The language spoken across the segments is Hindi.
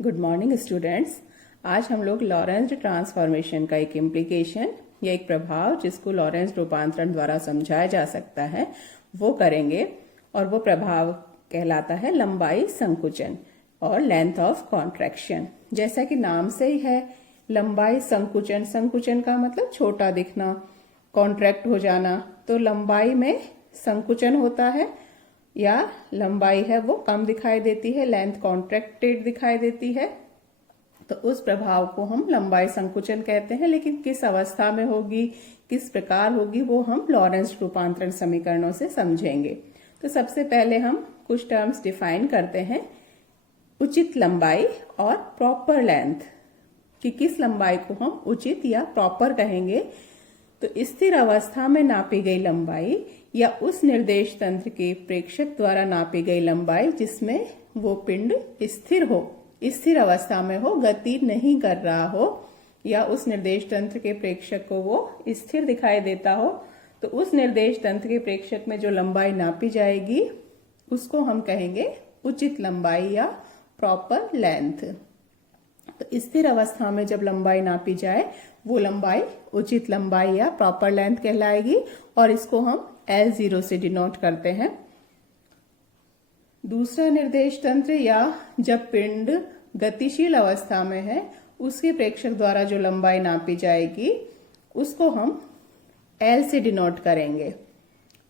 Good morning students. आज हम लोग लॉरेंज ट्रांसफॉर्मेशन का एक इम्प्लीकेशन या एक प्रभाव जिसको लॉरेंज रूपांतरण द्वारा समझाया जा सकता है वो करेंगे। और वो प्रभाव कहलाता है लंबाई संकुचन और लेंथ ऑफ कॉन्ट्रैक्शन। जैसा कि नाम से ही है, लंबाई संकुचन, संकुचन का मतलब छोटा दिखना, कॉन्ट्रैक्ट हो जाना। तो लंबाई में संकुचन होता है या लंबाई है वो कम दिखाई देती है, लेंथ कॉन्ट्रैक्टेड दिखाई देती है। तो उस प्रभाव को हम लंबाई संकुचन कहते हैं। लेकिन किस अवस्था में होगी, किस प्रकार होगी, वो हम लॉरेंज रूपांतरण समीकरणों से समझेंगे। तो सबसे पहले हम कुछ टर्म्स डिफाइन करते हैं। उचित लंबाई और प्रॉपर लेंथ, कि किस लंबाई को हम उचित या प्रॉपर कहेंगे। तो स्थिर अवस्था में नापी गई लंबाई या उस निर्देश तंत्र के प्रेक्षक द्वारा नापी गई लंबाई जिसमें वो पिंड स्थिर हो, स्थिर अवस्था में हो, गति नहीं कर रहा हो, या उस निर्देश तंत्र के प्रेक्षक को वो स्थिर दिखाई देता हो। तो उस निर्देश तंत्र के प्रेक्षक में जो लंबाई नापी जाएगी उसको हम कहेंगे उचित लंबाई या प्रॉपर लेंथ। तो स्थिर अवस्था में जब लंबाई नापी जाए वो लंबाई उचित लंबाई या प्रॉपर लेंथ कहलाएगी। और इसको हम L0 से डिनोट करते हैं। दूसरा निर्देश तंत्र या जब पिंड गतिशील अवस्था में है उसके प्रेक्षक द्वारा जो लंबाई नापी जाएगी उसको हम L से डिनोट करेंगे।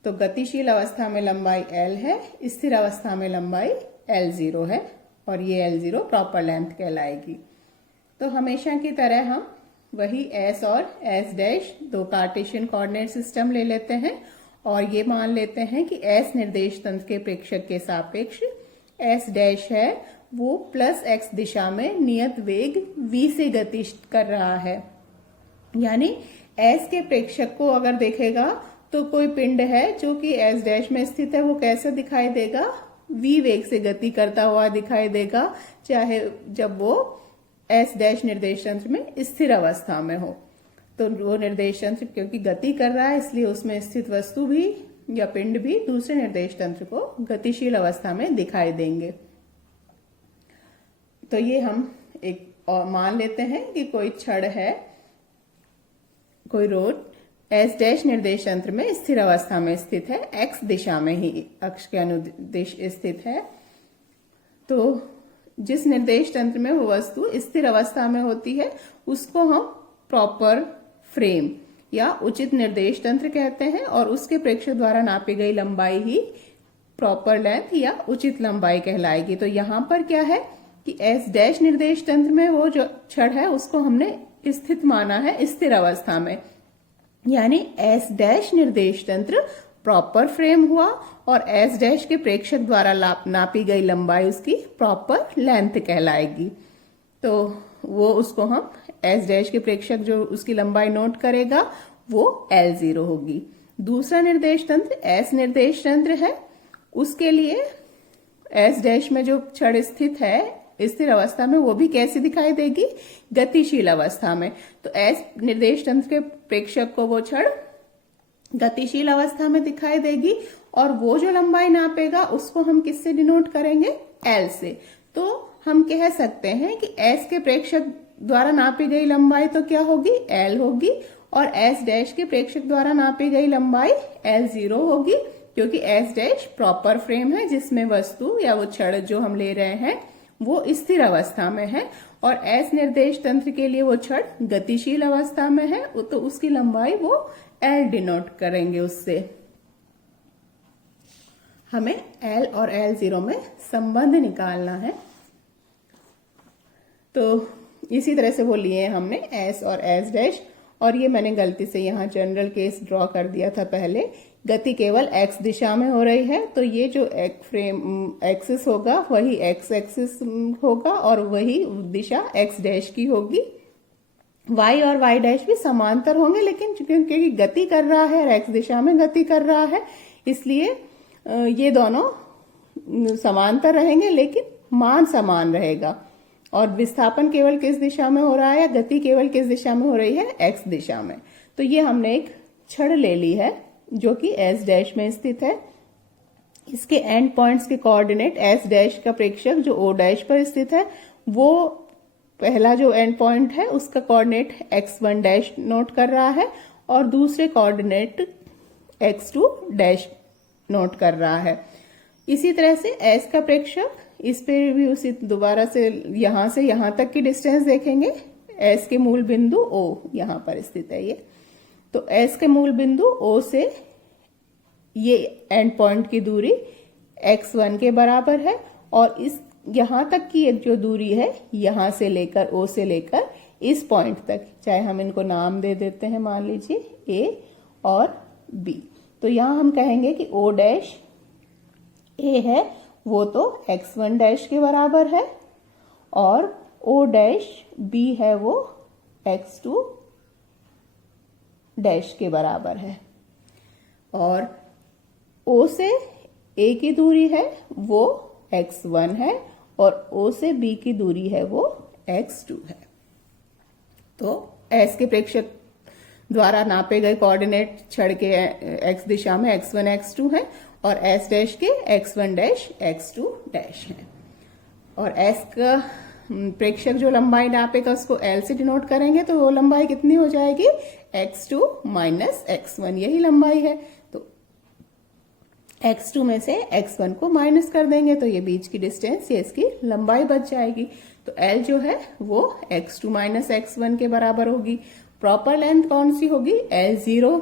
तो गतिशील अवस्था में लंबाई L है, स्थिर अवस्था में लंबाई L0 है, और ये L0 प्रॉपर लेंथ कहलाएगी। तो हमेशा की तरह हम वही S और S डैश दो कार्टेशियन कोऑर्डिनेट सिस्टम ले लेते हैं और ये मान लेते हैं कि S निर्देश तंत्र के प्रेक्षक के सापेक्ष S डैश है वो प्लस x दिशा में नियत वेग v से गति कर रहा है। यानी S के प्रेक्षक को अगर देखेगा तो कोई पिंड है जो कि S डैश में स्थित है, वो कैसे दिखाई देगा? v वेग से गति करता हुआ दिखाई देगा, चाहे जब वो S डैश निर्देश तंत्र में स्थिर अवस्था में हो। तो वो निर्देश तंत्र क्योंकि गति कर रहा है इसलिए उसमें स्थित वस्तु भी या पिंड भी दूसरे निर्देश तंत्र को गतिशील अवस्था में दिखाई देंगे। तो ये हम एक और मान लेते हैं कि कोई छड़ है, कोई रोड S डैश निर्देश तंत्र में स्थिर अवस्था में स्थित है, x दिशा में ही अक्ष के अनुदिश स्थित है। तो जिस निर्देश तंत्र में वो वस्तु स्थिर अवस्था में होती है उसको हम प्रॉपर फ्रेम या उचित निर्देश तंत्र कहते हैं, और उसके प्रेक्षक द्वारा नापी गई लंबाई ही प्रॉपर लेंथ या उचित लंबाई कहलाएगी। तो यहाँ पर क्या है कि S डैश निर्देश तंत्र में वो जो छड़ है उसको हमने स्थित माना है स्थिर अवस्था में, यानी S डैश निर्देश तंत्र प्रॉपर फ्रेम हुआ और S डैश के प्रेक्षक द्वारा नापी गई लंबाई उसकी प्रॉपर लेंथ कहलाएगी। तो वो उसको हम S डैश के प्रेक्षक जो उसकी लंबाई नोट करेगा वो L0 होगी। दूसरा निर्देश तंत्र S निर्देश तंत्र है, उसके लिए S डैश में जो छड़ स्थित है स्थिर अवस्था में वो भी कैसी दिखाई देगी? गतिशील अवस्था में। तो S निर्देश तंत्र के प्रेक्षक को वो छड़ गतिशील अवस्था में दिखाई देगी और वो जो लंबाई नापेगा उसको हम किससे डिनोट करेंगे? L से। तो हम कह सकते हैं कि S के प्रेक्षक द्वारा नापी गई लंबाई तो क्या होगी? L होगी, और S डैश के प्रेक्षक द्वारा नापी गई लंबाई L0 होगी, क्योंकि S डैश प्रॉपर फ्रेम है जिसमें वस्तु या वो छड़ जो हम ले रहे हैं वो स्थिर अवस्था में है, और S निर्देश तंत्र के लिए वो छड़ गतिशील अवस्था में है, तो उसकी लंबाई वो L डिनोट करेंगे उससे। हमें L और L0 में संबंध निकालना है। तो इसी तरह से वो लिए हमने S और S डैश, और ये मैंने गलती से यहाँ जनरल केस ड्रॉ कर दिया था पहले। गति केवल x दिशा में हो रही है तो ये जो फ्रेम एक्सिस होगा वही x एक्सिस होगा और वही दिशा x डैश की होगी। y और y डैश भी समांतर होंगे, लेकिन क्योंकि गति कर रहा है और x दिशा में गति कर रहा है इसलिए ये दोनों समांतर रहेंगे, लेकिन मान समान रहेगा। और विस्थापन केवल किस दिशा में हो रहा है, गति केवल किस दिशा में हो रही है? x दिशा में। तो ये हमने एक छड़ ले ली है जो कि S डैश में स्थित है। इसके एंड पॉइंट्स के कोऑर्डिनेट S डैश का प्रेक्षक जो O डैश पर स्थित है वो पहला जो एंड पॉइंट है उसका कोऑर्डिनेट x1 डैश नोट कर रहा है और दूसरे कोऑर्डिनेट x2 डैश नोट कर रहा है। इसी तरह से s का प्रेक्षक, इस पे भी उसी दोबारा से यहां तक की डिस्टेंस देखेंगे। s के मूल बिंदु O यहां पर स्थित है ये, तो s के मूल बिंदु O से ये एंड पॉइंट की दूरी x1 के बराबर है और इस यहां तक की जो दूरी है यहां से लेकर O से लेकर इस पॉइंट तक, चाहे हम इनको नाम दे देते हैं, मान लीजिए A और B, तो यहां हम कहेंगे कि O डैश A है वो तो x1 डैश के बराबर है और O डैश B है वो x2 डैश के बराबर है। और O से A की दूरी है वो x1 है और O से B की दूरी है वो x2 है। तो S के प्रेक्षक द्वारा नापे गए कोऑर्डिनेट छड़ के x दिशा में x1 x2 है और S डैश के x1 डैश x2 डैश है। और S का प्रेक्षक जो लंबाई नापेगा उसको L से डिनोट करेंगे, तो वो लंबाई कितनी हो जाएगी, x2 माइनस x1, यही लंबाई है। तो x2 में से x1 को माइनस कर देंगे तो ये बीच की डिस्टेंस, ये इसकी लंबाई बच जाएगी। तो L जो है वो x2 माइनस x1 के बराबर होगी। प्रॉपर लेंथ कौन सी होगी, L0,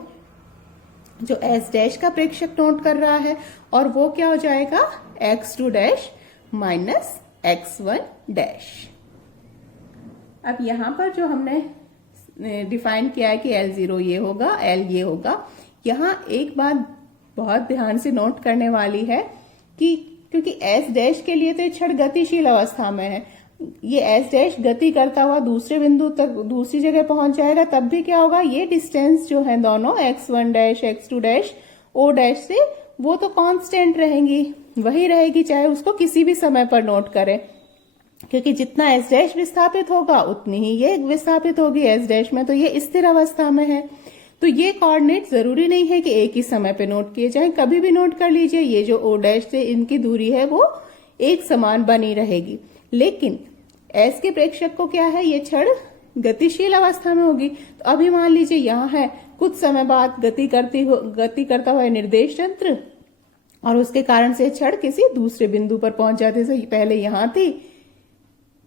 जो S डैश का प्रेक्षक नोट कर रहा है, और वो क्या हो जाएगा, x2 dash minus x1 dash. अब यहां पर जो हमने डिफाइन किया है कि L0 ये होगा, L ये होगा, यहां एक बात बहुत ध्यान से नोट करने वाली है कि क्योंकि S डैश के लिए तो ये छड़ गतिशील अवस्था में है, ये S डैश गति करता हुआ दूसरे बिंदु तक दूसरी जगह पहुंच जाएगा, तब भी क्या होगा, ये डिस्टेंस जो है दोनों x1 dash x2 dash O dash से, वो तो कांस्टेंट रहेंगी, वही रहेगी चाहे उसको किसी भी समय पर नोट करें, क्योंकि जितना S डैश विस्थापित होगा उतनी ही ये विस्थापित होगी S डैश में, तो ये स्थिर अवस्था में है। तो ये कोऑर्डिनेट जरूरी नहीं है कि एक ही समय पे नोट किए जाएं, कभी भी नोट कर लीजिए, ये जो O डैश से इनकी दूरी है वो एक समान बनी रहेगी। लेकिन S के प्रेक्षक को क्या है, ये छड़ गतिशील अवस्था में होगी। तो अभी मान लीजिए यहाँ है, कुछ समय बाद गति करता हुआ निर्देश यंत्र, और उसके कारण से छड़ किसी दूसरे बिंदु पर पहुंच जाती है। पहले यहाँ थी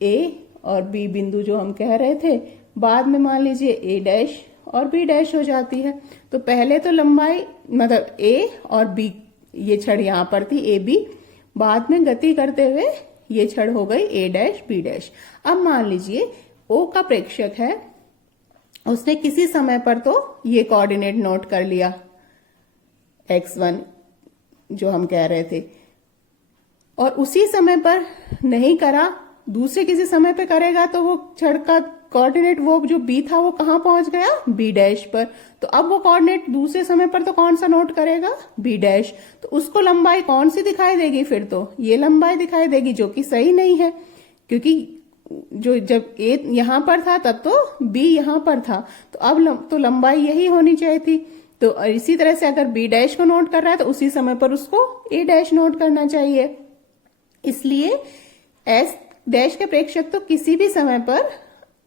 A और B बिंदु जो हम कह रहे थे, बाद में मान लीजिए A डैश और B डैश हो जाती है। तो पहले तो लंबाई मतलब A और B, ये छड़ यहाँ पर थी AB, बाद में गति करते हुए ये छड़ हो गई A डैश B डैश। अब मान लीजिए O का प्रेक्षक है, उसने किसी समय पर तो ये कोऑर्डिनेट नोट कर लिया x1 जो हम कह रहे थे, और उसी समय पर नहीं करा, दूसरे किसी समय पे करेगा, तो वो छड़ का कोऑर्डिनेट वो जो B था वो कहाँ पहुंच गया, B डैश पर। तो अब वो कोऑर्डिनेट दूसरे समय पर तो कौन सा नोट करेगा, B डैश। तो उसको लंबाई कौन सी दिखाई देगी, फिर तो ये लंबाई दिखाई देगी, जो कि सही नहीं है, क्योंकि जो जब A यहां पर था तब तो B यहां पर था, तो अब तो लंबाई यही होनी चाहिए थी। तो इसी तरह से अगर B डैश को नोट कर रहा है तो उसी समय पर उसको A डैश नोट करना चाहिए। इसलिए S डैश के प्रेक्षक तो किसी भी समय पर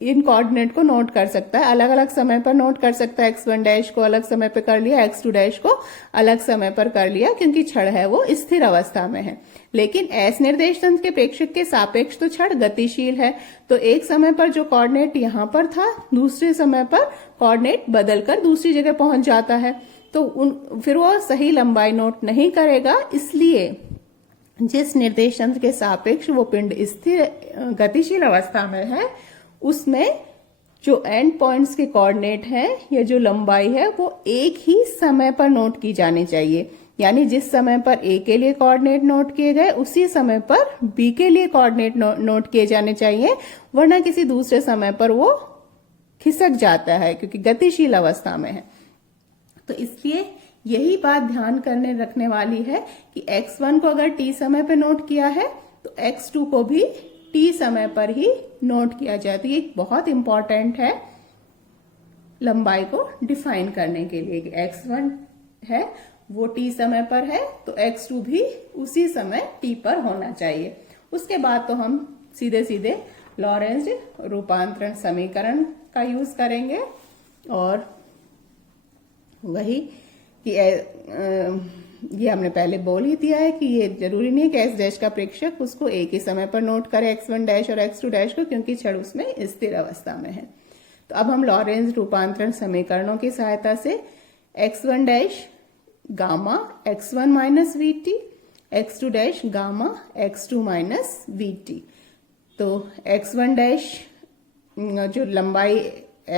इन कोऑर्डिनेट को नोट कर सकता है, अलग अलग समय पर नोट कर सकता है। x1 डैश को अलग समय पर कर लिया, x2 डैश को अलग समय पर कर लिया, क्योंकि छड़ है वो स्थिर अवस्था में है। लेकिन S निर्देश तंत्र के प्रेक्षक के सापेक्ष तो छड़ गतिशील है, तो एक समय पर जो कोऑर्डिनेट यहाँ पर था, दूसरे समय पर कोऑर्डिनेट बदलकर दूसरी जगह पहुंच जाता है, तो फिर वो सही लंबाई नोट नहीं करेगा। इसलिए जिस निर्देश तंत्र के सापेक्ष वो पिंड स्थिर गतिशील अवस्था में है, उसमें जो एंड पॉइंट्स के कोऑर्डिनेट हैं या जो लंबाई है वो एक ही समय पर नोट की जानी चाहिए। यानी जिस समय पर A के लिए कोऑर्डिनेट नोट किए गए, उसी समय पर B के लिए कोऑर्डिनेट नोट किए जाने चाहिए, वरना किसी दूसरे समय पर वो खिसक जाता है, क्योंकि गतिशील अवस्था में है। तो इसलिए यही बात ध्यान करने रखने वाली है कि x1 को अगर t समय पर नोट किया है तो x2 को भी t समय पर ही नोट किया जाए। तो ये बहुत इंपॉर्टेंट है लंबाई को डिफाइन करने के लिए कि x1 है वो t समय पर है तो x2 भी उसी समय t पर होना चाहिए। उसके बाद तो हम सीधे सीधे लॉरेंज रूपांतरण समीकरण का यूज करेंगे और वही कि ये हमने पहले बोल ही दिया है कि ये जरूरी नहीं है कि एक्स डैश का प्रेक्षक उसको एक ही समय पर नोट करे x1 डैश और x2 डैश को, क्योंकि क्षण उसमें स्थिर अवस्था में है। तो अब हम लॉरेंज रूपांतरण समीकरणों की सहायता से x1 dash gamma x1 minus VT, x2 dash gamma x2 minus VT. तो x1 डैश जो लंबाई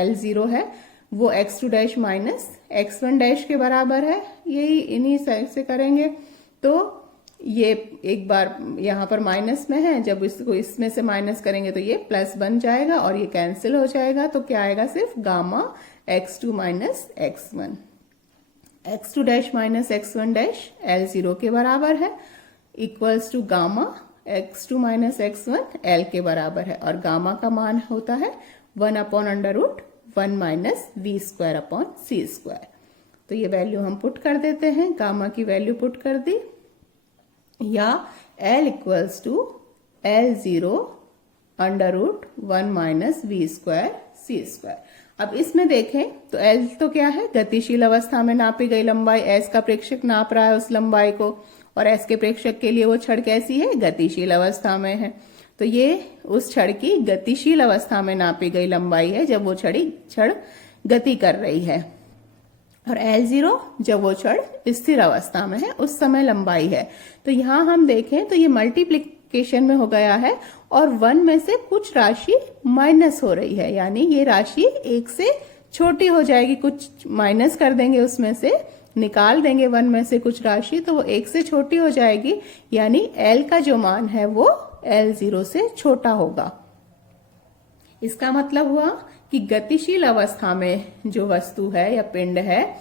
L0 है वो x2 dash minus x1 dash के बराबर है, यही इन्हीं से करेंगे। तो ये एक बार यहाँ पर माइनस में है, जब इसको इसमें से माइनस करेंगे तो ये प्लस बन जाएगा और ये कैंसिल हो जाएगा। तो क्या आएगा, सिर्फ gamma x2 minus x1, x2 dash minus x1 dash L0 के बराबर है, equals to gamma x2 minus x1 L के बराबर है। और गामा का मान होता है 1/√1 minus V square upon C square. तो ये वैल्यू हम पुट कर देते हैं, गामा की वैल्यू पुट कर दी, या L equals to L0√1 minus V square C square. अब इसमें देखें तो L तो क्या है, गतिशील अवस्था में नापी गई लंबाई, S का प्रेक्षक नाप रहा है उस लंबाई को, और S के प्रेक्षक के लिए वो छड़ कैसी है, गतिशील अवस्था में है। तो ये उस छड़ की गतिशील अवस्था में नापी गई लंबाई है जब वो छड़ गति कर रही है, और L0 जब वो छड़ स्थिर अवस्था में है उस समय लंबाई है। तो यहां हम देखें तो ये मल्टीप्लिकेशन में हो गया है और 1 में से कुछ राशि माइनस हो रही है, यानी ये राशि 1 से छोटी हो जाएगी, कुछ माइनस कर देंगे, उसमें से निकाल देंगे 1 में से कुछ राशि, तो वो 1 से छोटी हो जाएगी, यानी L का जो मान है वो L0 से छोटा होगा। इसका मतलब हुआ कि गतिशील अवस्था में जो वस्तु है या पिंड है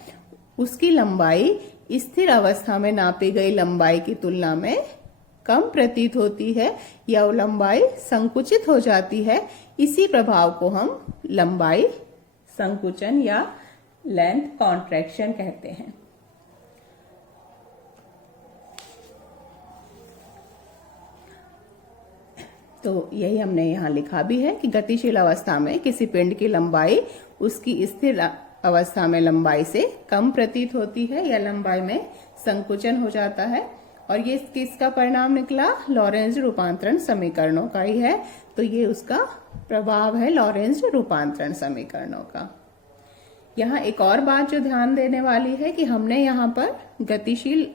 उसकी लंबाई स्थिर अवस्था में नापी गई लंबाई की तुलना में कम प्रतीत होती है, या वो लंबाई संकुचित हो जाती है। इसी प्रभाव को हम लंबाई संकुचन या लेंथ कॉन्ट्रैक्शन कहते हैं। तो यही हमने यहाँ लिखा भी है कि गतिशील अवस्था में किसी पिंड की लंबाई उसकी स्थिर अवस्था में लंबाई से कम प्रतीत होती है, या लंबाई में संकुचन हो जाता है। और ये किसका परिणाम निकला, लॉरेंज रूपांतरण समीकरणों का ही है। तो ये उसका प्रभाव है लॉरेंज रूपांतरण समीकरणों का। यहाँ एक और बात जो ध्यान देने वाली है कि हमने यहाँ पर गतिशील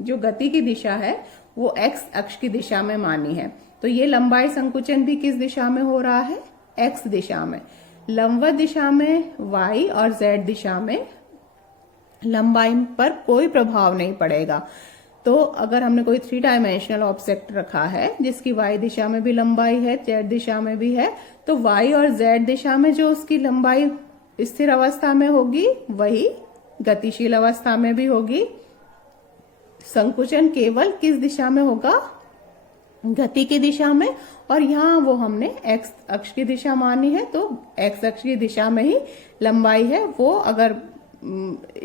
जो गति की दिशा है वो x अक्ष की दिशा में मानी है। तो ये लंबाई संकुचन भी किस दिशा में हो रहा है, x दिशा में। लंबवत दिशा में y और z दिशा में लंबाई पर कोई प्रभाव नहीं पड़ेगा। तो अगर हमने कोई 3 डायमेंशनल ऑब्जेक्ट रखा है जिसकी y दिशा में भी लंबाई है, z दिशा में भी है, तो y और z दिशा में जो उसकी लंबाई स्थिर अवस्था में होगी वही गतिशील अवस्था में भी होगी। संकुचन केवल किस दिशा में होगा, गति की दिशा में, और यहाँ वो हमने x अक्ष की दिशा मानी है, तो x अक्ष की दिशा में ही लंबाई है। वो अगर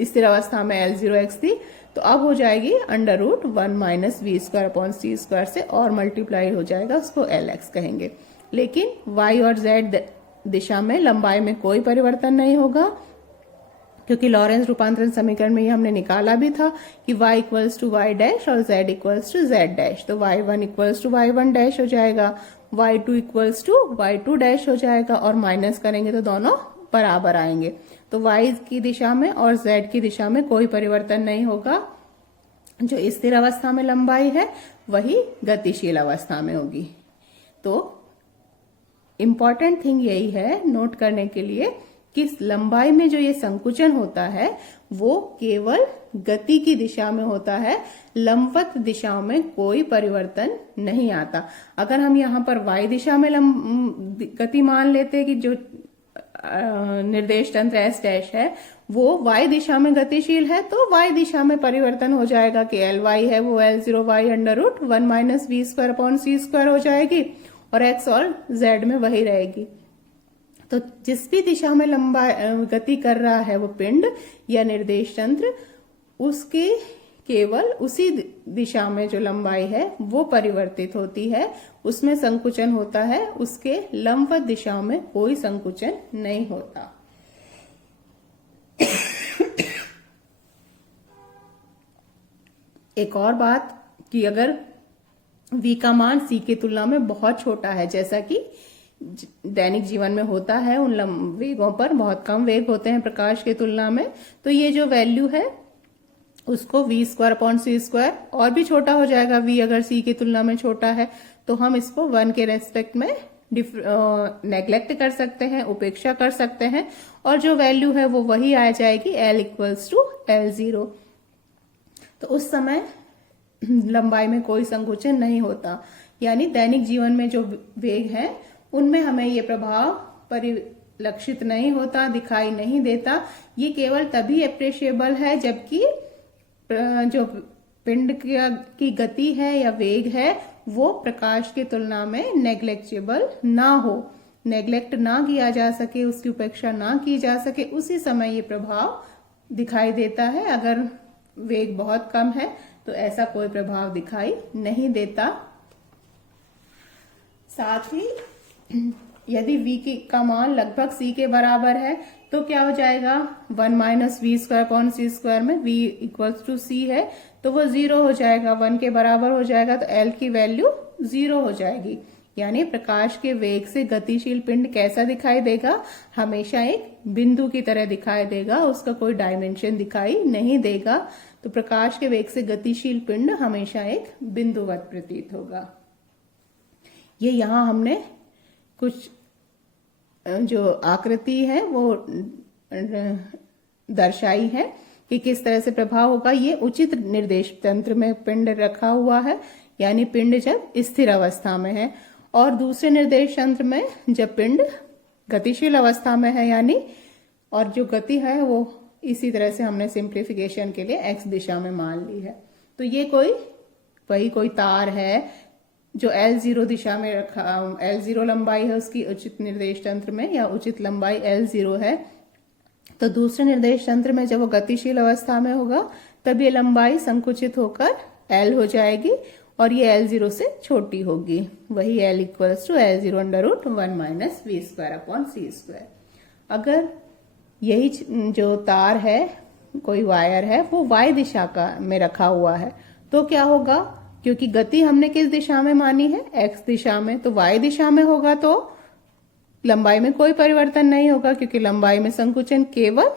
स्थिर अवस्था में L0x थी तो अब हो जाएगी √1 minus V square upon C square से, और मल्टीप्लाई हो जाएगा, उसको LX कहेंगे। लेकिन y और z दिशा में लंबाई में कोई परिवर्तन नहीं होगा, क्योंकि लॉरेंज रूपांतरण समीकरण में ये हमने निकाला भी था कि y equals to y dash और z equals to z dash. तो y1 equals to y1 dash हो जाएगा, y2 equals to y2 dash हो जाएगा, और माइनस करेंगे तो दोनों बराबर आएंगे। तो y की दिशा में और z की दिशा में कोई परिवर्तन नहीं होगा। जो स्थिर अवस्था में लंबाई है वही गतिशील अवस्था में होगी। तो इम्पॉर्टेंट थिंग यही है नोट करने के लिए कि लंबाई में जो ये संकुचन होता है वो केवल गति की दिशा में होता है, लंबवत दिशाओं में कोई परिवर्तन नहीं आता। अगर हम यहाँ पर y दिशा में गति मान लेते कि जो निर्देश तंत्र S डैश है वो y दिशा में गतिशील है, तो y दिशा में परिवर्तन हो जाएगा कि Ly है वो L0y √1 minus V square upon C square हो जाएगी, और x और z में वही रहेगी। तो जिस भी दिशा में लंबा गति कर रहा है वो पिंड या निर्देश तंत्र, उसके केवल उसी दिशा में जो लंबाई है वो परिवर्तित होती है, उसमें संकुचन होता है, उसके लंबवत दिशाओं में कोई संकुचन नहीं होता। एक और बात कि अगर v का मान c की तुलना में बहुत छोटा है, जैसा कि दैनिक जीवन में होता है, उन वेगों पर बहुत कम वेग होते हैं प्रकाश की तुलना में, तो ये जो वैल्यू है उसको v² और भी छोटा हो जाएगा। v अगर c की तुलना में छोटा है तो हम इसको 1 के रेस्पेक्ट में नेग्लेक्ट कर सकते हैं, उपेक्षा कर सकते हैं, और जो वैल्यू है वो वही आ जाएगी L = L0। तो उस समय लंबाई में कोई संकुचन नहीं होता, यानी दैनिक जीवन में जो वेग है उनमें हमें ये प्रभाव परिलक्षित नहीं होता, दिखाई नहीं देता। ये केवल तभी अप्रिशिएबल है जबकि जो पिंड की गति है या वेग है वो प्रकाश की तुलना में नेग्लेक्टेबल ना हो, नेग्लेक्ट ना किया जा सके, उसकी उपेक्षा ना की जा सके, उसी समय ये प्रभाव दिखाई देता है। अगर वेग बहुत कम है तो ऐसा कोई प्रभाव दिखाई नहीं देता। साथ ही यदि v का मान लगभग c के बराबर है तो क्या हो जाएगा, 1 - v² में v = c है तो वो 0 हो जाएगा, 1 के बराबर हो जाएगा, तो L की वैल्यू 0 हो जाएगी। यानी प्रकाश के वेग से गतिशील पिंड कैसा दिखाई देगा, हमेशा एक बिंदु की तरह दिखाई देगा, उसका कोई डायमेंशन दिखाई नहीं देगा। तो प्रकाश के वेग से गतिशील पिंड हमेशा एक बिंदुवत प्रतीत होगा। ये यहाँ हमने कुछ जो आकृति है वो दर्शाई है कि किस तरह से प्रभाव होगा। ये उचित निर्देश तंत्र में पिंड रखा हुआ है, यानी पिंड जब स्थिर अवस्था में है, और दूसरे निर्देश तंत्र में जब पिंड गतिशील अवस्था में है, यानी और जो गति है वो इसी तरह से हमने सिंप्लीफिकेशन के लिए x दिशा में मान ली है। तो ये कोई तार है जो L0 दिशा में रखा, L0 लंबाई है उसकी उचित निर्देश तंत्र में, या उचित लंबाई L0 है। तो दूसरे निर्देश तंत्र में जब वो गतिशील अवस्था में होगा तब ये लंबाई संकुचित होकर L हो जाएगी और ये L0 से छोटी होगी। वही L = L0 √1 - v²/c²। अगर यही जो तार है, कोई वायर है, वो y दिशा में रखा हुआ है तो क्या होगा, क्योंकि गति हमने किस दिशा में मानी है, x दिशा में, तो y दिशा में होगा तो लंबाई में कोई परिवर्तन नहीं होगा, क्योंकि लंबाई में संकुचन केवल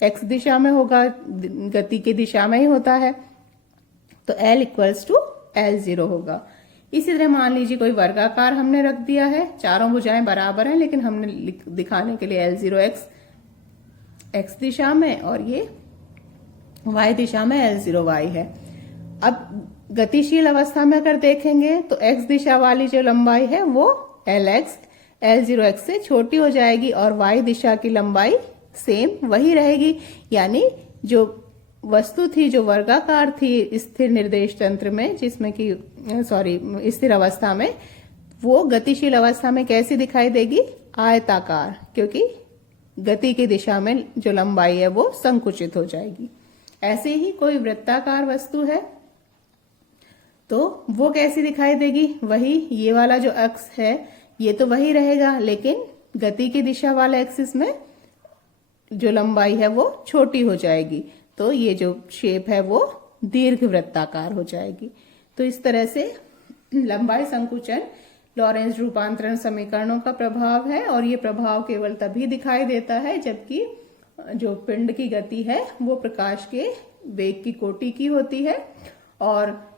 x दिशा में होगा, गति की दिशा में ही होता है। तो L = L0 होगा। इसी तरह मान लीजिए कोई वर्गाकार हमने रख दिया है, चारों भुजाएं बराबर हैं, लेकिन हमने दिखाने के लिए L0 x दिशा में और ये y दिशा में L0 y है। अब गतिशील अवस्था में अगर देखेंगे तो x दिशा वाली जो लंबाई है वो Lx L0 x से छोटी हो जाएगी और y दिशा की लंबाई सेम वही रहेगी। यानी जो वस्तु थी जो वर्गाकार थी स्थिर निर्देश तंत्र में, जिसमें कि स्थिर अवस्था में, वो गतिशील अवस्था में कैसी दिखाई देगी, आयताकार, क्योंकि गति की दिशा में जो लंबाई है वो संकुचित हो जाएगी। ऐसे ही कोई वृत्ताकार वस्तु है तो वो कैसी दिखाई देगी, वही ये वाला जो अक्ष है ये तो वही रहेगा, लेकिन गति की दिशा वाले एक्सिस में जो लंबाई है वो छोटी हो जाएगी, तो ये जो शेप है वो दीर्घ वृत्ताकार हो जाएगी। तो इस तरह से लंबाई संकुचन लॉरेंज रूपांतरण समीकरणों का प्रभाव है, और ये प्रभाव केवल तभी दिखाई देता है जबकि जो पिंड की गति है वो प्रकाश के वेग की कोटि की होती है, और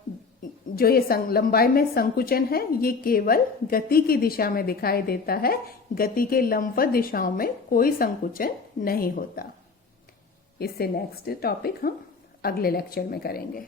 जो ये लंबाई में संकुचन है ये केवल गति की दिशा में दिखाई देता है, गति के लंबवत दिशाओं में कोई संकुचन नहीं होता। इससे नेक्स्ट टॉपिक हम अगले लेक्चर में करेंगे।